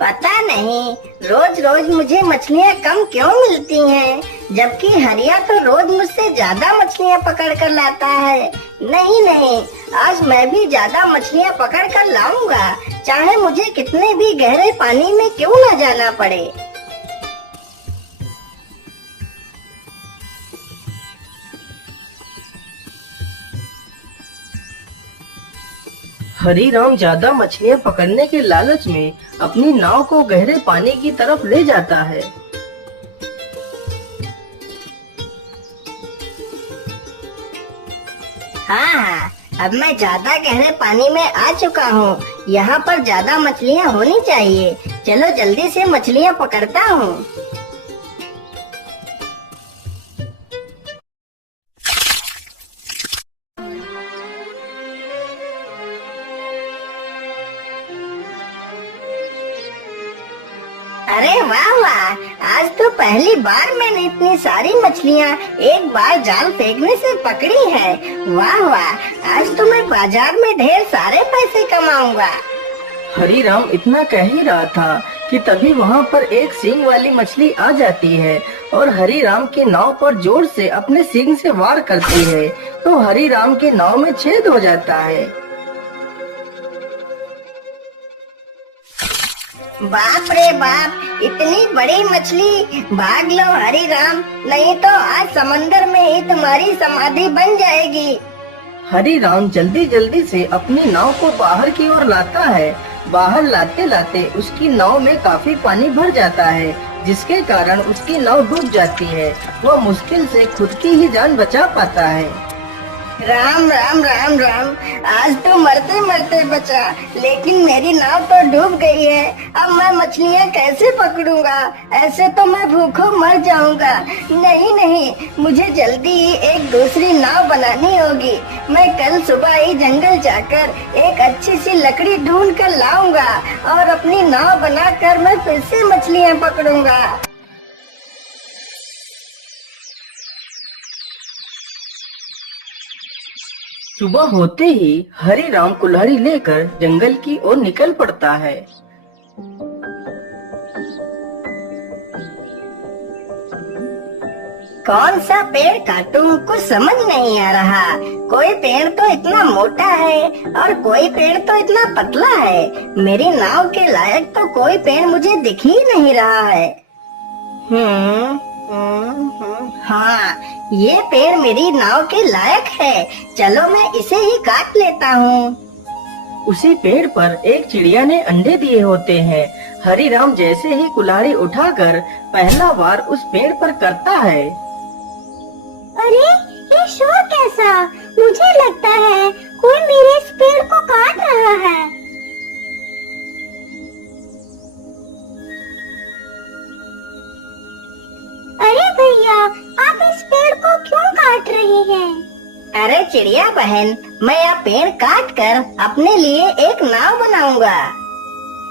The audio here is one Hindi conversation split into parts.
पता नहीं रोज रोज मुझे मछलियाँ कम क्यों मिलती हैं, जबकि हरिया तो रोज मुझसे ज्यादा मछलियाँ पकड़ कर लाता है। नहीं नहीं, आज मैं भी ज्यादा मछलियाँ पकड़ कर लाऊंगा, चाहे मुझे कितने भी गहरे पानी में क्यों न जाना पड़े। हरीराम ज्यादा मछलियां पकड़ने के लालच में अपनी नाव को गहरे पानी की तरफ ले जाता है। हाँ, अब मैं ज्यादा गहरे पानी में आ चुका हूँ। यहाँ पर ज्यादा मछलियाँ होनी चाहिए। चलो जल्दी से मछलियाँ पकड़ता हूँ। अरे वाह वाह, आज तो पहली बार मैंने इतनी सारी मछलियाँ एक बार जाल फेंकने से पकड़ी है। वाह वाह, आज तो मैं बाजार में ढेर सारे पैसे कमाऊंगा। हरीराम इतना कह ही रहा था कि तभी वहाँ पर एक सींग वाली मछली आ जाती है और हरीराम की नाव पर जोर से अपने सींग से वार करती है, तो हरीराम की नाव में छेद हो जाता है। बाप रे बाप, इतनी बड़ी मछली! भाग लो हरीराम, नहीं तो आज समंदर में ही तुम्हारी समाधि बन जाएगी। हरीराम जल्दी जल्दी से अपनी नाव को बाहर की ओर लाता है। बाहर लाते लाते उसकी नाव में काफी पानी भर जाता है, जिसके कारण उसकी नाव डूब जाती है। वह मुश्किल से खुद की ही जान बचा पाता है। राम राम राम राम, आज तो मरते मरते बचा, लेकिन मेरी नाव तो डूब गई है। अब मैं मछलियाँ कैसे पकड़ूंगा? ऐसे तो मैं भूखों मर जाऊंगा। नहीं नहीं, मुझे जल्दी ही एक दूसरी नाव बनानी होगी। मैं कल सुबह ही जंगल जाकर एक अच्छी सी लकड़ी ढूंढ कर लाऊंगा और अपनी नाव बनाकर मैं फिर से मछलियाँ पकड़ूंगा। सुबह होते ही हरीराम कुल्हाड़ी लेकर जंगल की ओर निकल पड़ता है। कौन सा पेड़ काटूं, कुछ समझ नहीं आ रहा। कोई पेड़ तो इतना मोटा है और कोई पेड़ तो इतना पतला है। मेरी नाव के लायक तो कोई पेड़ मुझे दिख ही नहीं रहा है। हाँ, ये पेड़ मेरी नाव के लायक है। चलो मैं इसे ही काट लेता हूँ। उसी पेड़ पर एक चिड़िया ने अंडे दिए होते हैं। हरीराम जैसे ही कुल्हाड़ी उठाकर पहला वार उस पेड़ पर करता है। अरे, ये शोर कैसा? मुझे लगता है कोई मेरे इस पेड़ को काट रहा है। अरे भैया, आप इस पेड़ को क्यों काट रही हैं? अरे चिड़िया बहन, मैं यह पेड़ काट कर अपने लिए एक नाव बनाऊंगा।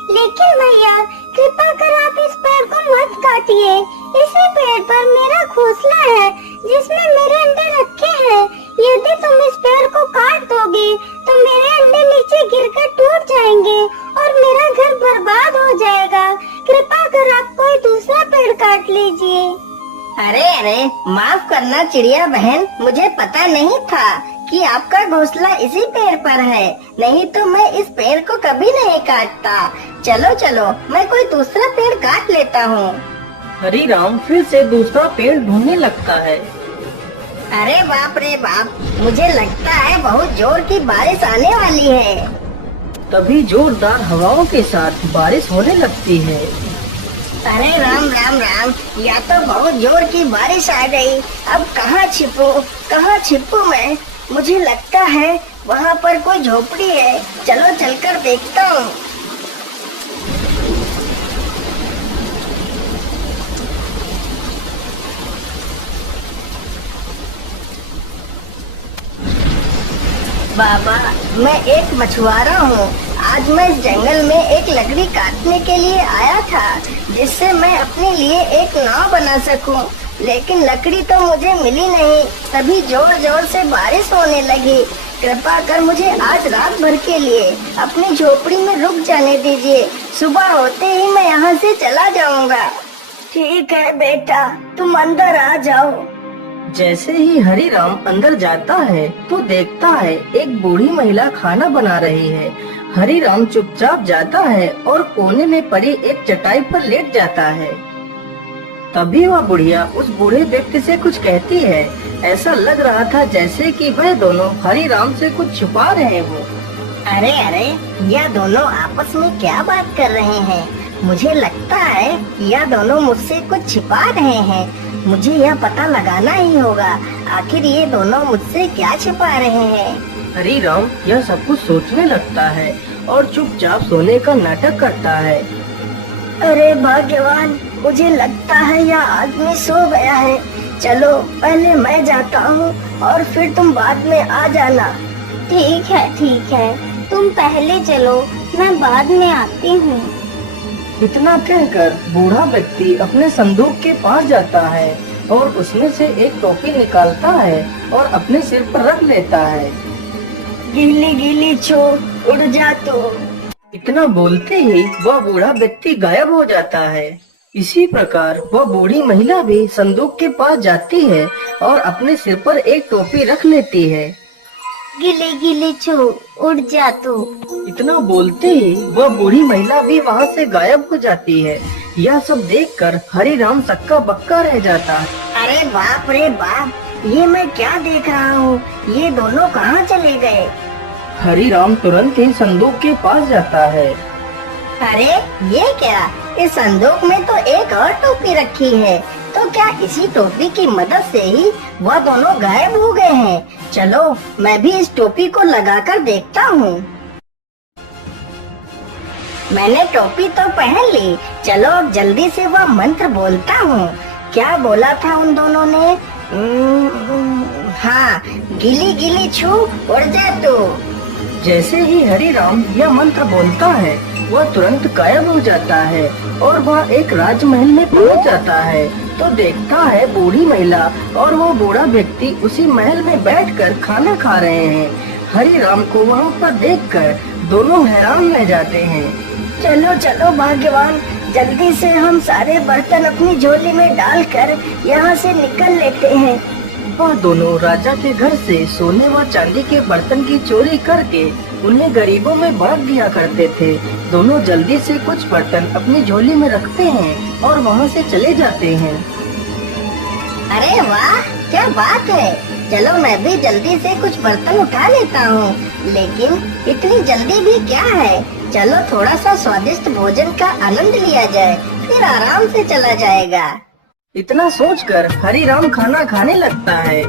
लेकिन भैया, कृपा कर आप इस पेड़ को मत काटिए। इसी पेड़ पर मेरा घोंसला है जिसमें मेरे अंडे रखे हैं। यदि तुम इस पेड़ को काट दोगे तो मेरे अंडे नीचे गिरकर टूट जाएंगे और मेरा घर बर्बाद हो जाएगा। कृपा कर आप कोई दूसरा पेड़ काट लीजिए। अरे अरे, माफ करना चिड़िया बहन, मुझे पता नहीं था कि आपका घोंसला इसी पेड़ पर है। नहीं तो मैं इस पेड़ को कभी नहीं काटता। चलो चलो, मैं कोई दूसरा पेड़ काट लेता हूँ। हरीराम फिर से दूसरा पेड़ ढूंढने लगता है। अरे बाप रे बाप, मुझे लगता है बहुत जोर की बारिश आने वाली है। तभी जोरदार हवाओं के साथ बारिश होने लगती है। अरे राम राम राम, या तो बहुत जोर की बारिश आ गई। अब कहाँ छिपूं मैं? मुझे लगता है वहाँ पर कोई झोपड़ी है। चलो चलकर देखता हूँ। बाबा, मैं एक मछुआरा हूँ। आज मैं इस जंगल में एक लकड़ी काटने के लिए आया था, जिससे मैं अपने लिए एक नाव बना सकूं। लेकिन लकड़ी तो मुझे मिली नहीं। तभी जोर जोर से बारिश होने लगी। कृपा कर मुझे आज रात भर के लिए अपनी झोपड़ी में रुक जाने दीजिए। सुबह होते ही मैं यहाँ से चला जाऊंगा। ठीक है बेटा, तुम अंदर आ जाओ। जैसे ही हरिराम अंदर जाता है तो देखता है एक बूढ़ी महिला खाना बना रही है। हरिराम चुपचाप जाता है और कोने में पड़ी एक चटाई पर लेट जाता है। तभी वह बुढ़िया उस बूढ़े व्यक्ति से कुछ कहती है। ऐसा लग रहा था जैसे कि वह दोनों हरिराम से कुछ छुपा रहे हो। अरे अरे, यह दोनों आपस में क्या बात कर रहे हैं? मुझे लगता है यह दोनों मुझसे कुछ छिपा रहे हैं। मुझे यह पता लगाना ही होगा, आखिर ये दोनों मुझसे क्या छिपा रहे हैं। हरिराम यह सब कुछ सोचने लगता है और चुपचाप सोने का नाटक करता है। अरे भाग्यवान, मुझे लगता है यह आदमी सो गया है। चलो पहले मैं जाता हूँ और फिर तुम बाद में आ जाना। ठीक है, तुम पहले चलो, मैं बाद में आती हूँ। इतना कहकर बूढ़ा व्यक्ति अपने संदूक के पास जाता है और उसमें से एक टोपी निकालता है और अपने सिर पर रख लेता है। गीली गीली छो उड़ जा तू। इतना बोलते ही वह बूढ़ा व्यक्ति गायब हो जाता है। इसी प्रकार वह बूढ़ी महिला भी संदूक के पास जाती है और अपने सिर पर एक टोपी रख लेती है। गिले गिले छो उड़ जा तू। इतना बोलते ही वह बूढ़ी महिला भी वहाँ से गायब हो जाती है। यह सब देखकर हरिराम सक्का बक्का रह जाता है। अरे बाप रे बाप, ये मैं क्या देख रहा हूँ? ये दोनों कहाँ चले गए? हरिराम तुरंत ही संदूक के पास जाता है। अरे ये क्या? इस संदूक में तो एक और टोपी रखी है। तो क्या इसी टोपी की मदद से ही वह दोनों गायब हो गए हैं? चलो मैं भी इस टोपी को लगाकर देखता हूँ। मैंने टोपी तो पहन ली। चलो अब जल्दी से वह मंत्र बोलता हूँ। क्या बोला था उन दोनों ने? हाँ, गिली गिली छू उड़ जा तू। जैसे ही हरिराम यह मंत्र बोलता है वह तुरंत गायब हो जाता है और वह एक राजमहल में पहुंच जाता है। तो देखता है बूढ़ी महिला और वो बूढ़ा व्यक्ति उसी महल में बैठकर खाना खा रहे हैं। हरिराम को वहाँ पर देखकर दोनों हैरान रह जाते हैं। चलो चलो भाग्यवान, जल्दी से हम सारे बर्तन अपनी झोली में डालकर यहाँ से निकल लेते हैं। वह दोनों राजा के घर से सोने व चांदी के बर्तन की चोरी करके उन्हें गरीबों में बांट दिया करते थे। दोनों जल्दी से कुछ बर्तन अपनी झोली में रखते हैं और वहाँ से चले जाते हैं। अरे वाह, क्या बात है! चलो मैं भी जल्दी से कुछ बर्तन उठा लेता हूँ। लेकिन इतनी जल्दी भी क्या है? चलो थोड़ा सा स्वादिष्ट भोजन का आनंद लिया जाए, फिर आराम से चला जाएगा। इतना सोचकर हरिराम खाना खाने लगता है।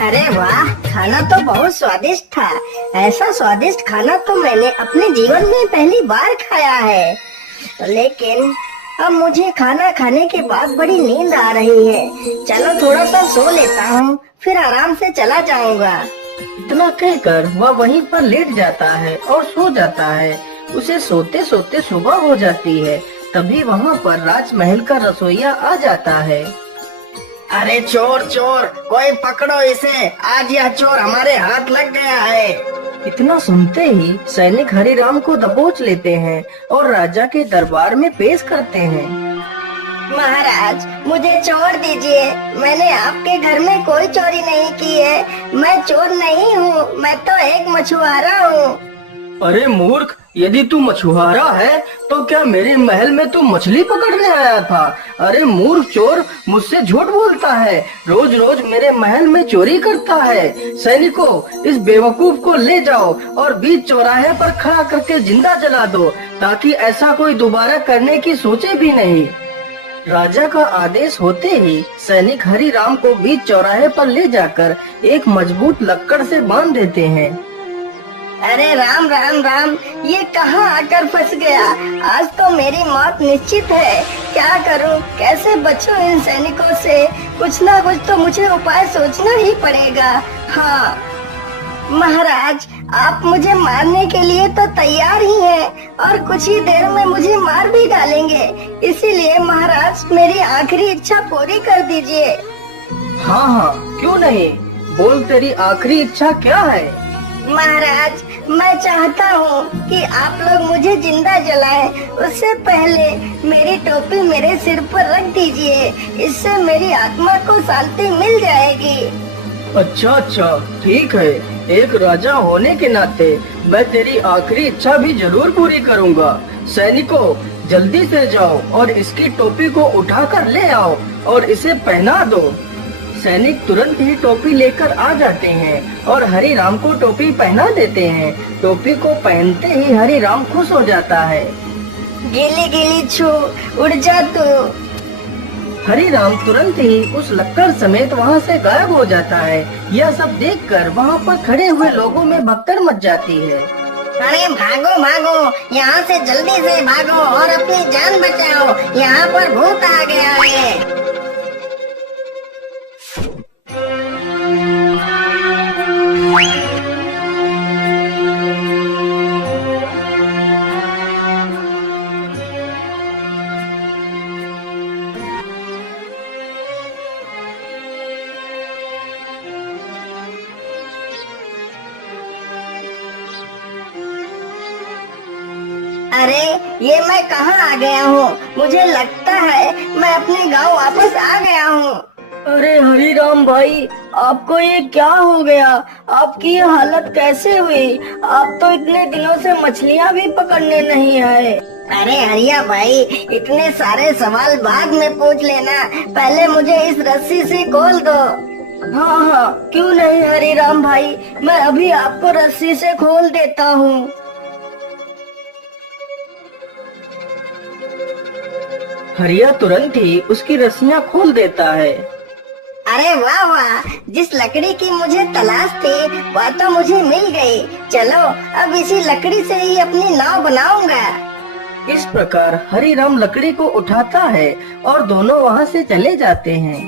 अरे वाह, खाना तो बहुत स्वादिष्ट था। ऐसा स्वादिष्ट खाना तो मैंने अपने जीवन में पहली बार खाया है। लेकिन अब मुझे खाना खाने के बाद बड़ी नींद आ रही है। चलो थोड़ा सा सो लेता हूँ, फिर आराम से चला जाऊंगा। इतना कहकर वह वहीं पर लेट जाता है और सो जाता है। उसे सोते सोते सुबह हो जाती है। तभी वहाँ पर राजमहल का रसोइया आ जाता है। अरे चोर चोर, कोई पकड़ो इसे, आज यह चोर हमारे हाथ लग गया है। इतना सुनते ही सैनिक हरिराम को दबोच लेते हैं और राजा के दरबार में पेश करते हैं। महाराज, मुझे छोड़ दीजिए। मैंने आपके घर में कोई चोरी नहीं की है। मैं चोर नहीं हूँ, मैं तो एक मछुआरा हूँ। अरे मूर्ख, यदि तू मछुआरा है तो क्या मेरे महल में तू मछली पकड़ने आया था? अरे मूर्ख चोर, मुझसे झूठ बोलता है, रोज रोज मेरे महल में चोरी करता है। सैनिकों, इस बेवकूफ को ले जाओ और बीच चौराहे पर खड़ा करके जिंदा जला दो, ताकि ऐसा कोई दोबारा करने की सोचे भी नहीं। राजा का आदेश होते ही सैनिक हरिराम को बीच चौराहे पर ले जाकर एक मजबूत लक्कड़ से बांध देते हैं। अरे राम राम राम, ये कहाँ आकर फंस गया? आज तो मेरी मौत निश्चित है। क्या करूं, कैसे बचूं इन सैनिकों से? कुछ ना कुछ तो मुझे उपाय सोचना ही पड़ेगा। हाँ महाराज, आप मुझे मारने के लिए तो तैयार ही हैं और कुछ ही देर में मुझे मार भी डालेंगे। इसीलिए महाराज, मेरी आखिरी इच्छा पूरी कर दीजिए। हाँ हाँ, क्यों नहीं, बोल तेरी आखिरी इच्छा क्या है? महाराज, मैं चाहता हूँ कि आप लोग मुझे जिंदा जलाएं, उससे पहले मेरी टोपी मेरे सिर पर रख दीजिए, इससे मेरी आत्मा को शांति मिल जाएगी। अच्छा अच्छा, ठीक है, एक राजा होने के नाते मैं तेरी आखिरी इच्छा भी जरूर पूरी करूँगा। सैनिकों, जल्दी से जाओ और इसकी टोपी को उठाकर ले आओ और इसे पहना दो। सैनिक तुरंत ही टोपी लेकर आ जाते हैं और हरि राम को टोपी पहना देते हैं। टोपी को पहनते ही हरि राम खुश हो जाता है। गीली गीली छू, उड़ जा तू। हरि राम तुरंत ही उस लक्कड़ समेत वहाँ से गायब हो जाता है। यह सब देखकर वहाँ पर खड़े हुए लोगों में भगदड़ मच जाती है। अरे भागो भागो, यहाँ से जल्दी से भागो और अपनी जान बचाओ, यहाँ पर भूत आ गया है। अरे ये मैं कहाँ आ गया हूँ? मुझे लगता है मैं अपने गांव वापस आ गया हूँ। अरे हरि राम भाई, आपको ये क्या हो गया? आपकी ये हालत कैसे हुई? आप तो इतने दिनों से मछलियाँ भी पकड़ने नहीं आए। अरे हरिया भाई, इतने सारे सवाल बाद में पूछ लेना, पहले मुझे इस रस्सी से खोल दो। हाँ हाँ, क्यों नहीं हरि राम भाई, मैं अभी आपको रस्सी से खोल देता हूँ। हरिया तुरंत ही उसकी रस्सियाँ खोल देता है। अरे वाह वाह, जिस लकड़ी की मुझे तलाश थी वह तो मुझे मिल गई। चलो अब इसी लकड़ी से ही अपनी नाव बनाऊंगा। इस प्रकार हरि राम लकड़ी को उठाता है और दोनों वहाँ से चले जाते हैं।